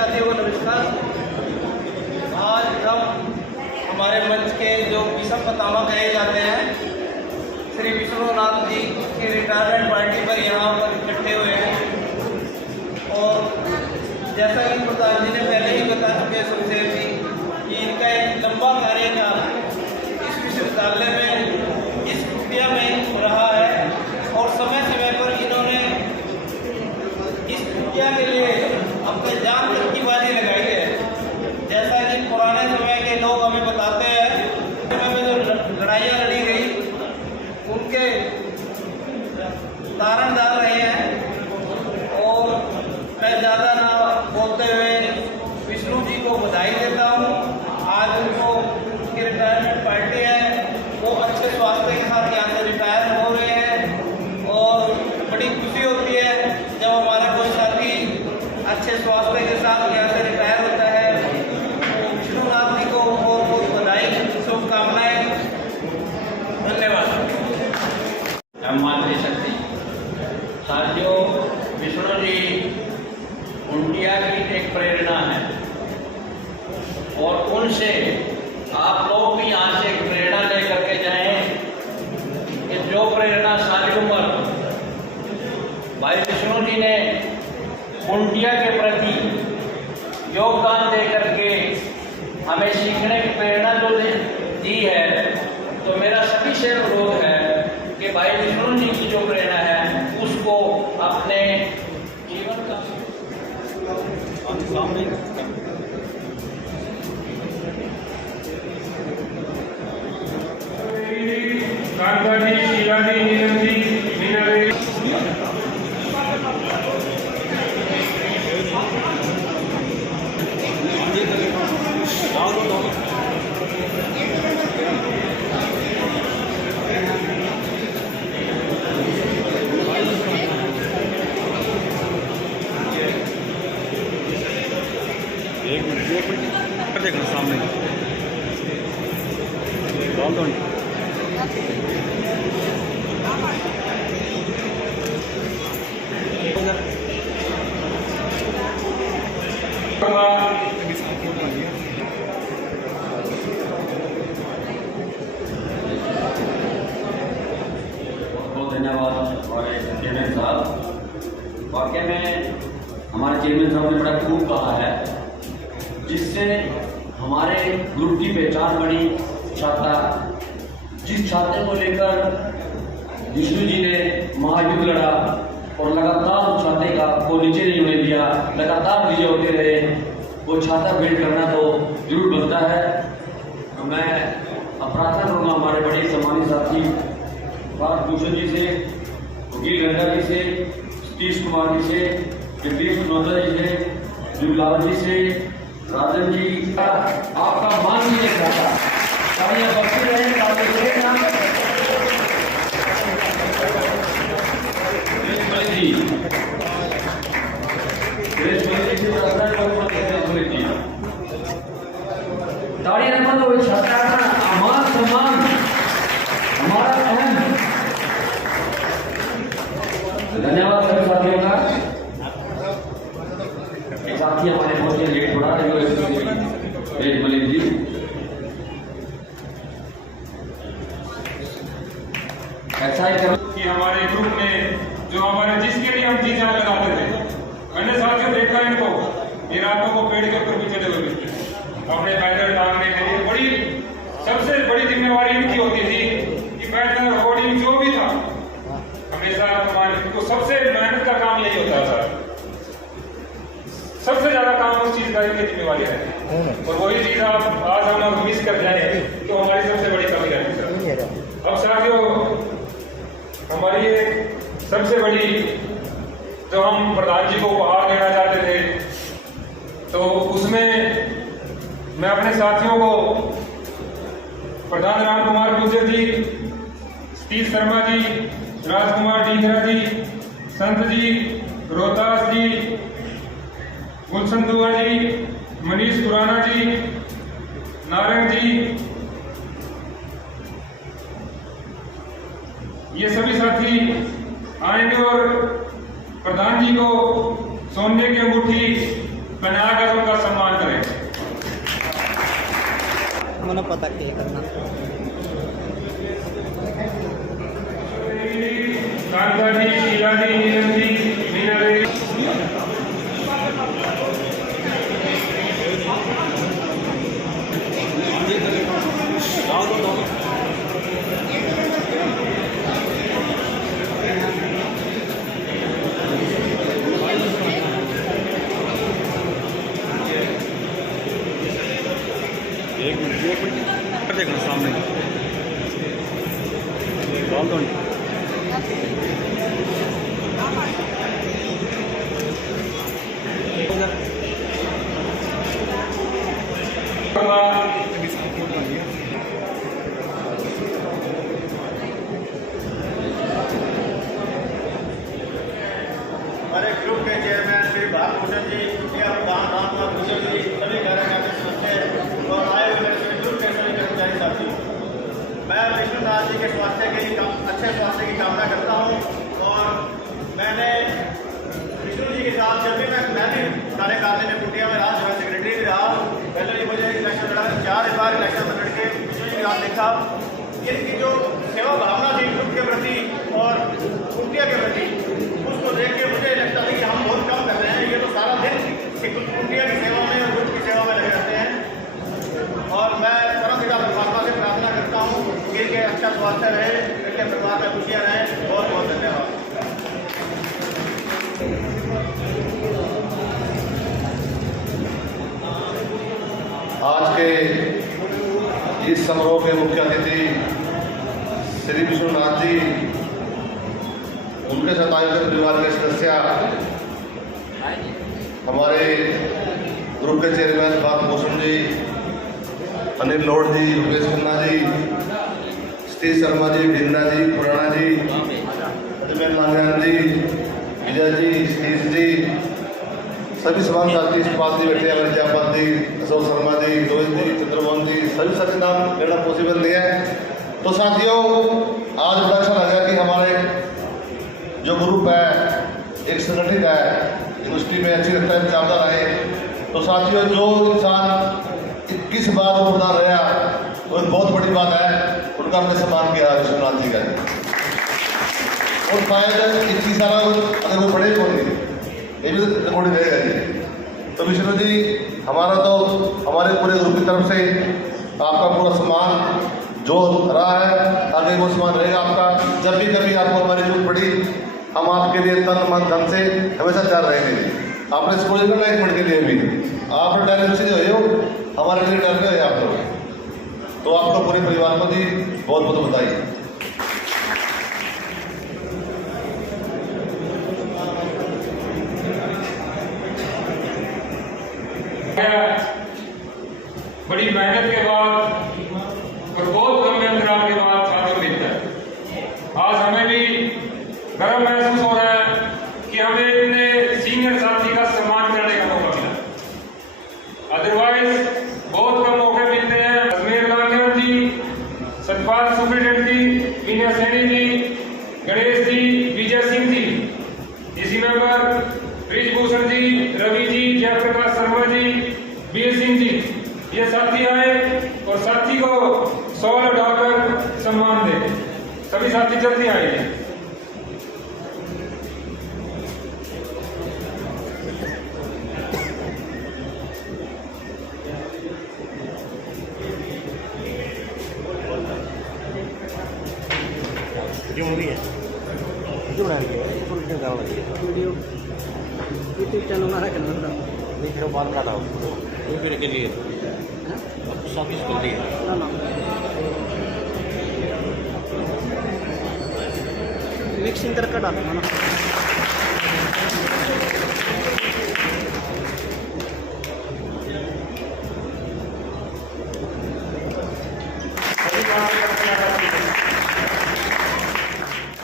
साथियों को नमस्कार। आज हम हमारे मंच के जो विषम पितामह कहे जाते हैं श्री विष्णुनाथ जी की रिटायरमेंट पार्टी पर यहाँ पर इकट्ठे हुए हैं। और जैसा कि प्रधान जी ने पहले ही बता चुके शमशेर जी कि इनका एक लंबा कार्यकाल इस विश्वविद्यालय में इस कुटिया में रहा है और समय समय पर इन्होंने इस कुटिया के लिए अपने जान तक की बाजी लगाई है। जैसा कि पुराने समय के लोग हमें बताते हैं, समय में जो लड़ाइयाँ लड़ी गई उनके तारण डाल रहे हैं। और मैं ज़्यादा ना बोलते हुए विष्णु जी को बधाई देता हूँ। आज उनको उनकी रिटायरमेंट पार्टी है, वो अच्छे स्वास्थ्य के साथ यहाँ से रिटायर हो रहे हैं और बड़ी खुशी होती है जब हमारा कोई साथी अच्छे स्वास्थ्य के साथ यहाँ से रिटायर होता है। तो विष्णुनाथ जी को बहुत बहुत बधाई, शुभकामनाएं, धन्यवाद। मातृशक्ति साथियों, विष्णु जी उनकिया की एक प्रेरणा है और उनसे आप लोग भी यहाँ से एक प्रेरणा लेकर के जाएं कि जो प्रेरणा सारी उम्र भाई विष्णु जी ने कुंटिया के प्रति योगदान दे करके हमें सीखने की प्रेरणा जो दी है, तो मेरा सभी से अनुरोध है कि भाई विष्णु जी की जो प्रेरणा है उसको अपने जीवन का देखना सामने बहुत धन्यवाद हमारे चेयरमैन साहब। वाकई में हमारे चेयरमैन साहब ने बड़ा खूब कहा है, जिससे हमारे ग्रुप की पहचान बनी छात्रा। जिस छात्र को लेकर विष्णु जी ने महायुद्ध लड़ा और लगातार उस छात्र का को नीचे नहीं होने दिया, लगातार विजय होते रहे, वो छात्र भेंट करना तो जरूर बनता है। तो मैं प्रार्थना करूँगा हमारे बड़े सम्मानित साथी भारत भूषण जी से, वकील गंगा जी से, सतीश कुमार जी से, जगदीश मल्होत्रा जी से, जुगलावर जी से, राजन जी का आपका मान नहीं रखा तालियां बजती रहे। ताड़ियां रखो तो छात्रा का हमारा सम्मान, हमारा अहम। धन्यवाद सभी साथियों का। साथी हमारे पहुंचे लेट थोड़ा मलिक जी। ऐसा ही कि हमारे ग्रुप में जो हमारे जिसके लिए हम जी जान लगाते थे, मैंने साथियों देखा इनको ये रातों को पेड़ के ऊपर भी चले हुए मिलते, अपने पैदल टांगने के लिए बड़ी सबसे बड़ी जिम्मेवारी इनकी होती थी कि पैदल होर्डिंग जो भी था हमेशा हमारे को सबसे मेहनत का काम यही होता था। सबसे ज्यादा काम उस चीज का इनकी जिम्मेवारी है और वही चीज आप आज हम मिस कर जाए तो हमारी सबसे बड़ी कमी रहती है। अब साथियों, हमारी एक सबसे बड़ी जो हम प्रधान जी को उपहार देना चाहते थे, तो उसमें मैं अपने साथियों को प्रधान राम कुमार गुर्जर जी, सतीश शर्मा जी, राजकुमार डीगरा जी, संत जी, रोहतास जी, गुलशन दुआ जी, मनीष खुराना जी, नारायण जी, ये सभी साथी आएंगे और प्रधान जी को सोने की अंगूठी पहनाकर उनका सम्मान करें। मैंने पता क्या करना। कांता जी, शीला जी, नीलम जी, मीना देवी। देखना सामने हमारे ग्रुप के चेयरमैन श्री भारभूषण जी, भूषण जी, सभी कार्यकर्ता सदस्य और आए हुए मेरे सभी ग्रुप के सभी कर्मचारी साथी, मैं विष्णुनाथ जी के स्वास्थ्य के लिए अच्छे स्वास्थ्य की कामना करता हूँ। और मैंने विष्णु जी के साथ जब भी मैं भी सारे कार्य में कुटिया में रहा, मैं सेक्रेटरी भी रहा, पहले भी मुझे इलेक्शन लड़ा, 4 बार इलेक्शन लड़ के विष्णु जी के साथ देखा। इनकी जो सेवा भावना थी ग्रुप के प्रति और कुटिया के प्रति, उसको देख के मुझे लगता था कि हम बहुत कम कर रहे हैं, ये तो सारा दिन कुटिया की सेवा में और ग्रुप की सेवा में लगे रहते हैं। और मैं परमपिता परमात्मा से प्रार्थना करता हूँ कि इनके अच्छा स्वास्थ्य रहे, इनके परिवार में खुशियाँ रहें। बहुत बहुत धन्यवाद। आज के इस समारोह के मुख्य अतिथि श्री विष्णुनाथ जी, उनके साथ आयोजक परिवार के सदस्य, हमारे ग्रुप के चेयरमैन भारभूषण जी, अनिल लोड जी, योगेश खन्ना जी, सतीश शर्मा जी, भिंदा जी, पुराना जी, लांगन जी, विजय जी, सतीश जी, सभी समान साथी पास जी बैठे हैं, जयपाल जी, अशोक शर्मा जी, रोहित जी, चंद्रमोहन जी, सभी साथी नाम लेना पॉसिबल नहीं है। तो साथियों, आज बड़ा अच्छा लगा कि हमारे जो ग्रुप है एक संगठित है, यूनिवर्सिटी में अच्छी तरह से चलता रहे। तो साथियों, जो इंसान 21 बार प्रधान रहा वो एक बहुत बड़ी बात है, उनका हमने सम्मान किया विश्वनाथ जी का। और शायद 21 साल अगर वो बड़े होंगे ये भी रिकॉर्डिंग रहेगा जी। तो विष्णु जी, हमारा तो हमारे पूरे ग्रुप की तरफ से आपका पूरा सम्मान जो रहा है, आगे वो सम्मान रहेगा आपका। जब भी कभी आपको हमारी जरूरत पड़ी, हम आपके लिए तन मन धन से हमेशा तैयार रहेंगे। आपने इसको करना 1 मिनट के लिए भी, आप रिटायर से जो हो, हमारे लिए रिटायर हुए आप लोग। तो आपको पूरे परिवार को दी बहुत बहुत बधाई। बड़ी मेहनत के बाद और बहुत कम अंतराल के बाद छात्र मिलता है। आज हमें भी गर्व महसूस हो रहा है कि हमें इतने सीनियर साथी का सम्मान करने का मौका मिला। अदरवाइज बहुत कम मौके मिलते हैं। अजमेर लांगन जी, सतपाल सुप्रीटेंडेंट जी, मीना सैनी जी, गणेश जी, विजय सिंह जी, इसी मेंबर ब्रिजभूषण जी, रवि जी, जयप्रकाश शर्मा जी, वीर सिंह जी, ये साथी आए और साथी को शॉल उठाकर सम्मान दे। सभी साथी जल्दी आएंगे। वीडियो यूट्यूब चैनल हमारा करना वीडियो बाद में डालो, वो फिर के लिए सब इसको दिए ना मिक्सिंग करके डालना ना।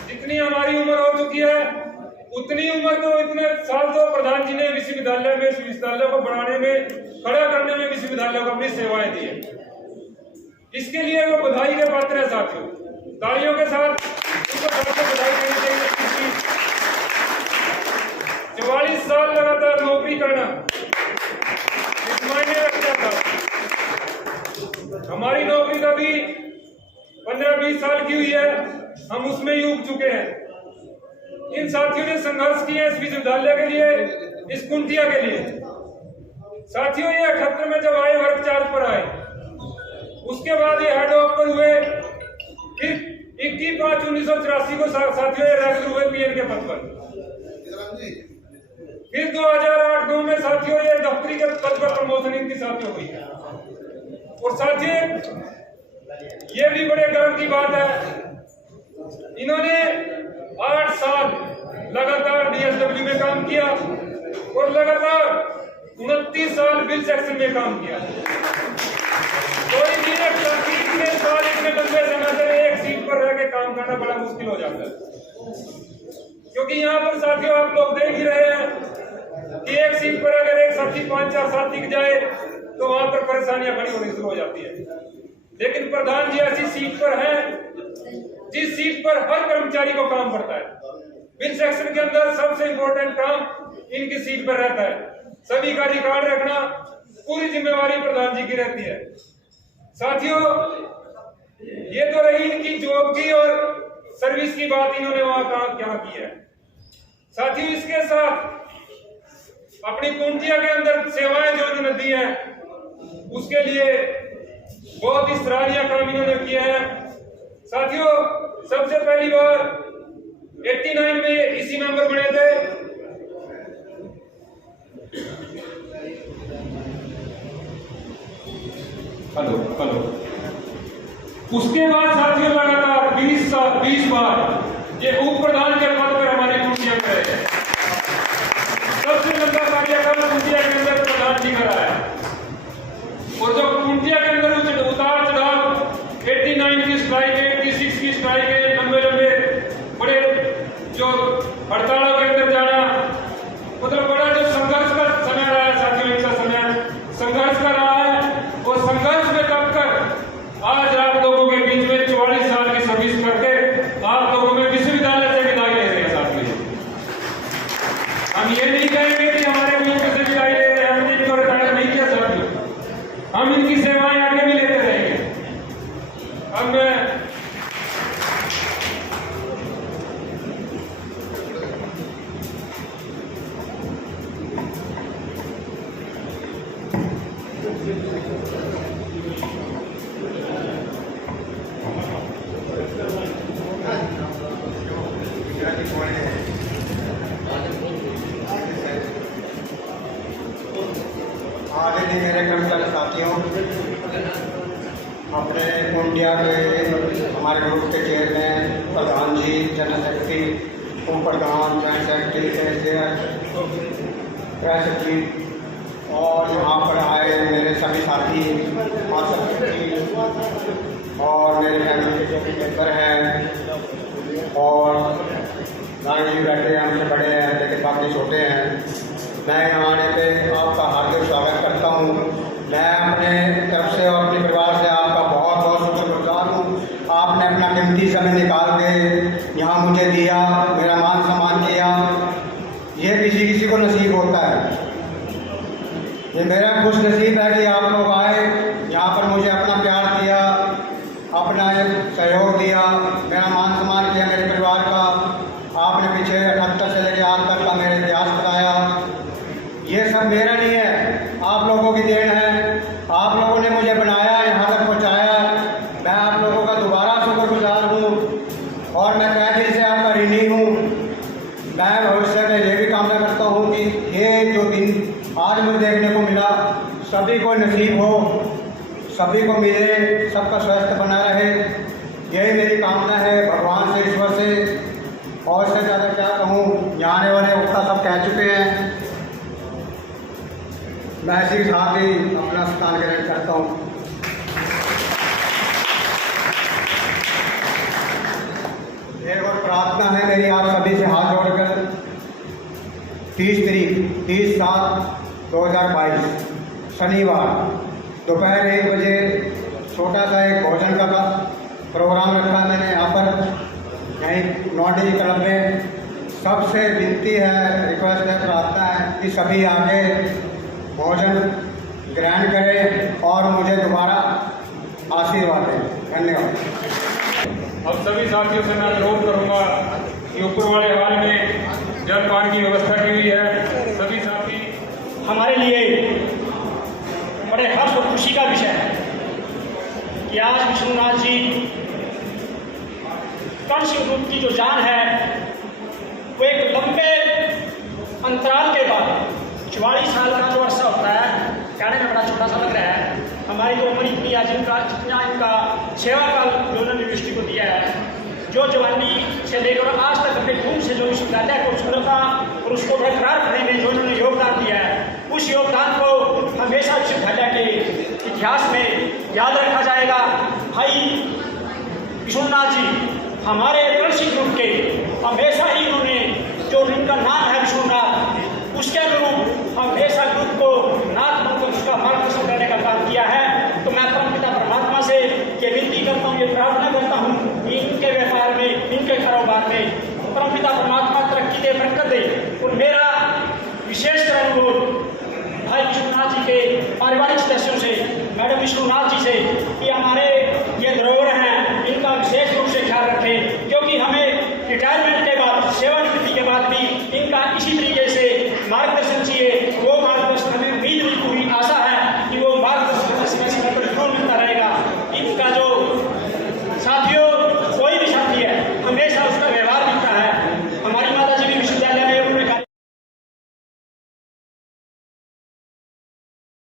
जितनी हमारी उम्र हो चुकी है, उतनी उम्र तो इतने साल तो प्रधान जी ने विश्वविद्यालय में, इस विश्वविद्यालय को बढ़ाने में, खड़ा करने में विश्वविद्यालय को अपनी सेवाएं दी है। इसके लिए वो बधाई के पात्र है साथियों। तालियों के साथ उनको बधाई देनी चाहिए। 44 साल लगातार नौकरी करना झुक चुके हैं। इन साथियों ने संघर्ष किया इस विश्वविद्यालय के लिए, इस कुंटिया के लिए। साथियों, ये 78 में जब आए वर्ग चार्ज पर आए, उसके बाद ये हेड ऑफ पर हुए, फिर 21/5/1984 को साथियों ये रेगुलर हुए पीएन के पद पर। फिर 2008-9 में साथियों ये दफ्तरी के पद पर प्रमोशन इनकी साथियों हुई। और साथियों ये भी बड़े गर्व की बात है, इन्होंने 8 साल लगातार डीएसडब्ल्यू में काम किया और लगातार 29 साल बिल सेक्शन में काम किया। कोई भी एक साथी इतने साल इतने लंबे समय से एक सीट पर रह के काम करना बड़ा मुश्किल हो जाता है, क्योंकि यहाँ पर साथियों आप लोग देख ही रहे हैं कि एक सीट पर अगर एक साथी 5-4 साल टिक जाए तो वहां पर परेशानियां खड़ी होनी शुरू हो जाती है। लेकिन प्रधान जी ऐसी सीट पर हैं जिस सीट पर हर कर्मचारी को काम पड़ता है। बिल सेक्शन के अंदर सबसे इंपॉर्टेंट काम इनकी सीट पर रहता है। सभी का रिकॉर्ड रखना पूरी जिम्मेवारी प्रधान जी की रहती है। साथियों, ये तो रही इनकी जॉब की और सर्विस की बात, इन्होंने वहां काम क्या की है। साथियों, इसके साथ अपनी कुंटिया के अंदर सेवाएं जो इन्होंने दी हैं, उसके लिए बहुत ही सराहनीय काम इन्होंने किया है। साथियों, सबसे पहली बार 89 में इसी मेंबर बने थे। हेलो। उसके बाद साथियों लगातार 20 बार ये उप प्रधान के पद पर हमारी कुंटिया में रहे। सबसे लंबा कार्यकाल कुंटिया के अंदर प्रधान जी का रहा है। और जो कुंटिया के अंदर उतार चढ़ाव 89 की स्ट्राइक, 86 की स्ट्राइक, लंबे बड़े जो हड़तालों के अंदर जाना, मतलब बड़ा जो संघर्ष का समय रहा है साथियों, इनका समय संघर्ष का रहा है। और संघर्ष में कब कर आज आप लोगों के बीच में 44 साल की सर्विस करके आप लोगों में विश्वविद्यालय से विदाई ले रहे हैं। साथियों, हम ये नहीं कहेंगे कि हमारे मुल्क से विदाई ले रहे हैं, हमने इनको रिटायर नहीं किया साथियों, हम इनकी सेवाएं आगे भी लेते रहेंगे। अब मैं आज भी मेरे कर्मचारी साथियों, अपने कुंटिया के हमारे ग्रुप के चेयरमैन, प्रधान जी, जनरल सेक्रेटरी, उप प्रधान, जॉइंट सेक्रेटरी, प्रेस सेक्रेटरी और यहाँ पर आए मेरे सभी साथी और सेक्रेटरी और मेरे फैमिली के जो मेंबर हैं और गांधी जी बैठे हैं, हमसे बड़े हैं लेकिन बाकी छोटे हैं। मैं यहाँ आने पे आपका हार्दिक स्वागत करता हूँ। मैं अपने तरफ से और अपने परिवार से आपका बहुत बहुत शुक्रगुजार हूँ। आपने अपना कीमती समय निकाल के यहाँ मुझे दिया, मेरा मान सम्मान किया। ये किसी को नसीब होता है। ये मेरा खुश नसीब है कि आप लोग आए, यहाँ पर मुझे अपना प्यार दिया, अपना सहयोग दिया, मेरा मान सम्मान किया मेरे परिवार का। आपने पीछे 78 से लेकर आज तक का मेरे इतिहास बताया। ये सब मेरा नहीं है, आप लोगों की देन है। आप लोगों ने मुझे बनाया, यहाँ तक पहुँचाया। मैं आप लोगों का दोबारा शुक्रगुजार हूँ और मैं तहे दिल से आपका ऋणी हूँ। मैं भविष्य में ये भी कामना करता हूँ कि ये जो दिन आज मुझे देखने को मिला सभी को नसीब हो, सभी को मिले, सबका स्वास्थ्य बना रहे, यही मेरी कामना है भगवान से, ईश्वर से। और इससे ज़्यादा क्या कहूँ, यहाँ आने वाले वक्ता सब कह चुके हैं। मैं इसी के साथ ही अपना स्थान ग्रहण करता हूँ। एक और प्रार्थना है मेरी आप सभी से हाथ जोड़कर। 30/7/2022 शनिवार दोपहर 1 बजे छोटा सा एक भोजन का प्रोग्राम रखा है मैंने यहाँ पर, यहीं नॉटी क्लब में। सबसे विनती है, रिक्वेस्ट है, प्रार्थना है कि सभी आके भोजन ग्रहण करें और मुझे दोबारा आशीर्वाद दें। धन्यवाद। अब सभी साथियों से मैं अनुरोध करूंगा कि ऊपर वाले हाल में जलपान की व्यवस्था की हुई है। सभी साथी हमारे लिए बड़े हर्ष और खुशी का विषय है कि आज विष्णुनाथ जी कर्ण ग्रुप की जो जान है वो एक लंबे अंतराल के बाद 44 साल का जो अर्सा होता है, कहने में बड़ा छोटा सा लग रहा है। हमारी जो उम्र इतनी आज इनका जितना इनका सेवा काल जो उन्होंने दृष्टि को दिया है, जो जवानी से लेकर आज तक अपने खून से जो विश्वविद्यालय को सुंदरता और उसको बरकरार रखने में जो उन्होंने योगदान दिया है, उस योगदान को हमेशा विश्वविद्यालय के इतिहास में याद रखा जाएगा। भाई विष्णुनाथ जी हमारे कृषि ग्रुप के हमेशा ही उन्होंने जो इनका नाम है विष्णुनाथ, उसके अनुरूप हमेशा ग्रुप को नाथ बनकर उसका मार्गदर्शन करने का काम किया है। तो मैं परमपिता परमात्मा से ये विनती करता हूँ, ये प्रार्थना करता हूँ कि इनके व्यापार में, इनके कारोबार में परमपिता परमात्मा तरक्की दे, बरकत दे। और मेरा विशेष अनुरोध भाई विष्णुनाथ जी के पारिवारिक सदस्यों से, मैडम विष्णुनाथ जी से कि हमारे ये धरोहर हैं,